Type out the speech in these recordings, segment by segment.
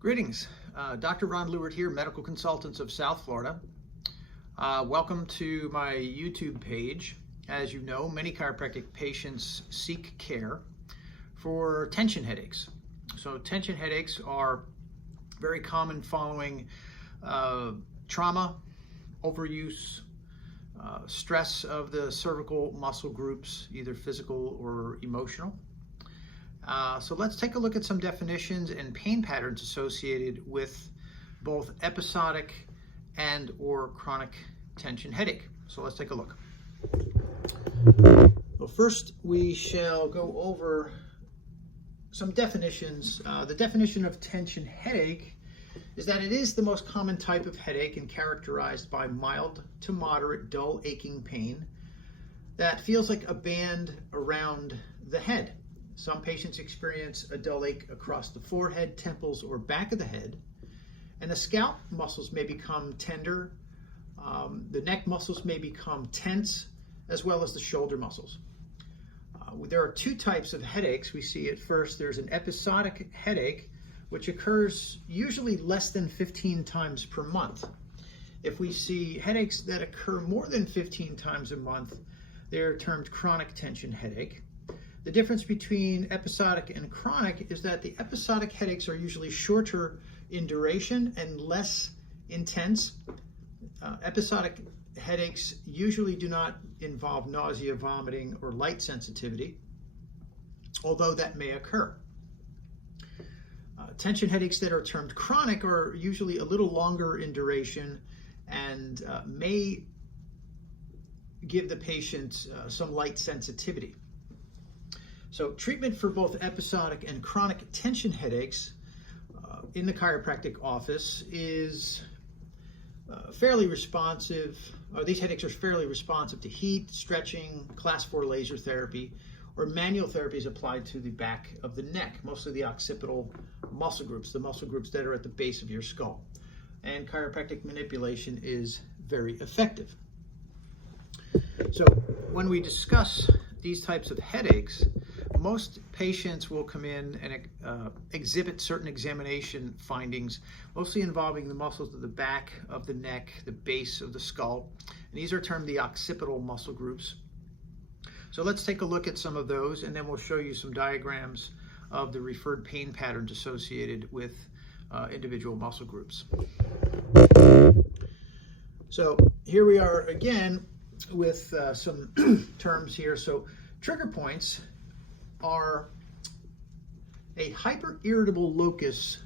Greetings, Dr. Ron Lewert here, Medical Consultants of South Florida. Welcome to my YouTube page. As you know, many chiropractic patients seek care for tension headaches. So tension headaches are very common following trauma, overuse, stress of the cervical muscle groups, either physical or emotional. So let's take a look at some definitions and pain patterns associated with both episodic and or chronic tension headache. So let's take a look. Well, first we shall go over some definitions. The definition of tension headache is that it is the most common type of headache and characterized by mild to moderate dull aching pain that feels like a band around the head. Some patients experience a dull ache across the forehead, temples, or back of the head, and the scalp muscles may become tender, the neck muscles may become tense, as well as the shoulder muscles. There are two types of headaches we see at first. There's an episodic headache, which occurs usually less than 15 times per month. If we see headaches that occur more than 15 times a month, they're termed chronic tension headache. The difference between episodic and chronic is that the episodic headaches are usually shorter in duration and less intense. Episodic headaches usually do not involve nausea, vomiting, or light sensitivity, although that may occur. Tension headaches that are termed chronic are usually a little longer in duration and may give the patient some light sensitivity. So treatment for both episodic and chronic tension headaches in the chiropractic office is fairly responsive. These headaches are fairly responsive to heat, stretching, class 4 laser therapy, or manual therapies applied to the back of the neck, mostly the occipital muscle groups, the muscle groups that are at the base of your skull. And chiropractic manipulation is very effective. So when we discuss these types of headaches, most patients will come in and exhibit certain examination findings, mostly involving the muscles of the back of the neck, the base of the skull, and these are termed the occipital muscle groups. So let's take a look at some of those, and then we'll show you some diagrams of the referred pain patterns associated with individual muscle groups. So here we are again with some terms here. So trigger points are a hyper-irritable locus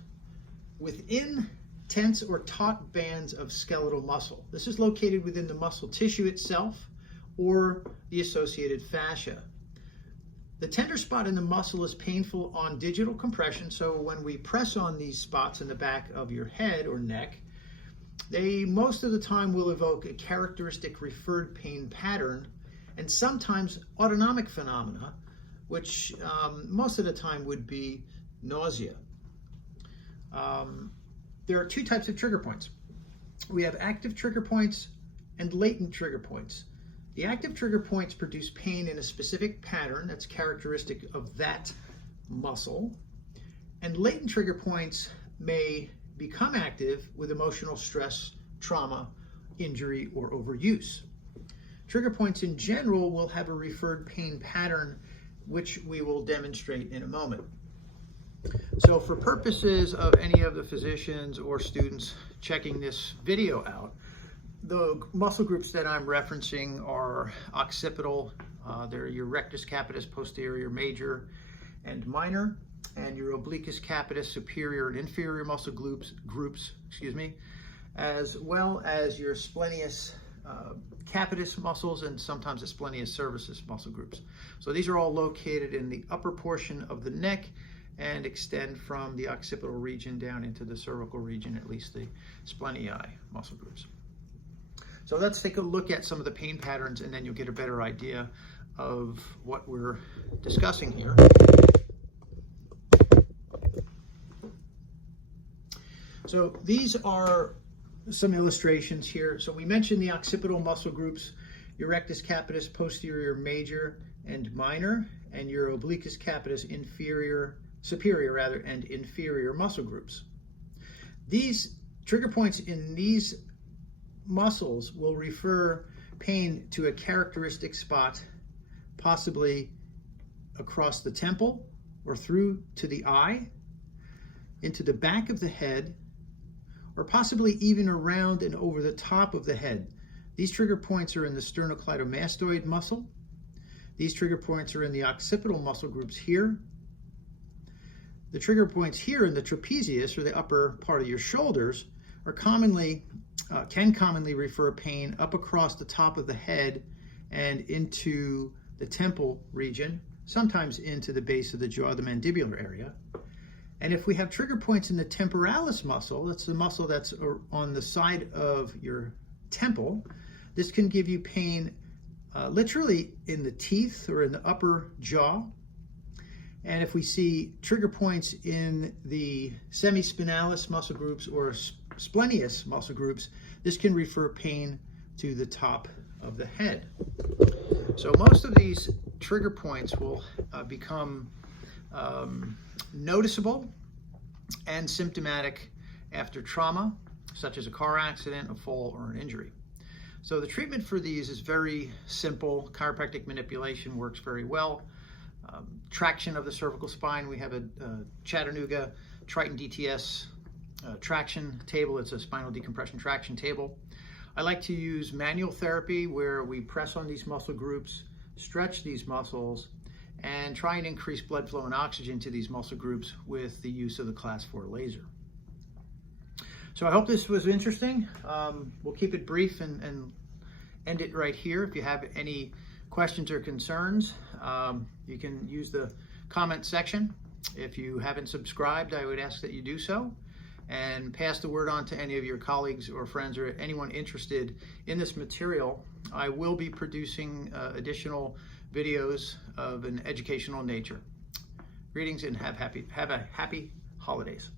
within tense or taut bands of skeletal muscle. This is located within the muscle tissue itself or the associated fascia. The tender spot in the muscle is painful on digital compression, so when we press on these spots in the back of your head or neck, they most of the time will evoke a characteristic referred pain pattern and sometimes autonomic phenomena, which most of the time would be nausea. There are two types of trigger points. We have active trigger points and latent trigger points. The active trigger points produce pain in a specific pattern that's characteristic of that muscle, and latent trigger points may become active with emotional stress, trauma, injury, or overuse. Trigger points in general will have a referred pain pattern, which we will demonstrate in a moment. So for purposes of any of the physicians or students checking this video out, the muscle groups that I'm referencing are occipital, they're your rectus capitis posterior major and minor, and your obliquus capitis superior and inferior muscle groups, as well as your splenius capitis muscles and sometimes the splenius cervicis muscle groups. So these are all located in the upper portion of the neck and extend from the occipital region down into the cervical region, at least the splenii muscle groups. So let's take a look at some of the pain patterns, and then you'll get a better idea of what we're discussing here. So these are some illustrations here. So we mentioned the occipital muscle groups, your rectus capitis posterior major and minor, and your obliquus capitis superior and inferior muscle groups. These trigger points in these muscles will refer pain to a characteristic spot, possibly across the temple or through to the eye, into the back of the head, or possibly even around and over the top of the head. These trigger points are in the sternocleidomastoid muscle. These trigger points are in the occipital muscle groups here. The trigger points here in the trapezius, or the upper part of your shoulders, are can commonly refer pain up across the top of the head and into the temple region, sometimes into the base of the jaw, the mandibular area. And if we have trigger points in the temporalis muscle, that's the muscle that's on the side of your temple, this can give you pain literally in the teeth or in the upper jaw. And if we see trigger points in the semispinalis muscle groups or splenius muscle groups, this can refer pain to the top of the head. So most of these trigger points will become noticeable and symptomatic after trauma, such as a car accident, a fall, or an injury. So the treatment for these is very simple. Chiropractic manipulation works very well. Traction of the cervical spine, we have a Chattanooga Triton DTS traction table. It's a spinal decompression traction table. I like to use manual therapy, where we press on these muscle groups, stretch these muscles, and try and increase blood flow and oxygen to these muscle groups with the use of the Class 4 laser. So I hope this was interesting. We'll keep it brief and end it right here. If you have any questions or concerns, you can use the comment section. If you haven't subscribed, I would ask that you do so, and pass the word on to any of your colleagues or friends or anyone interested in this material. I will be producing additional videos of an educational nature. Greetings and have a happy holidays.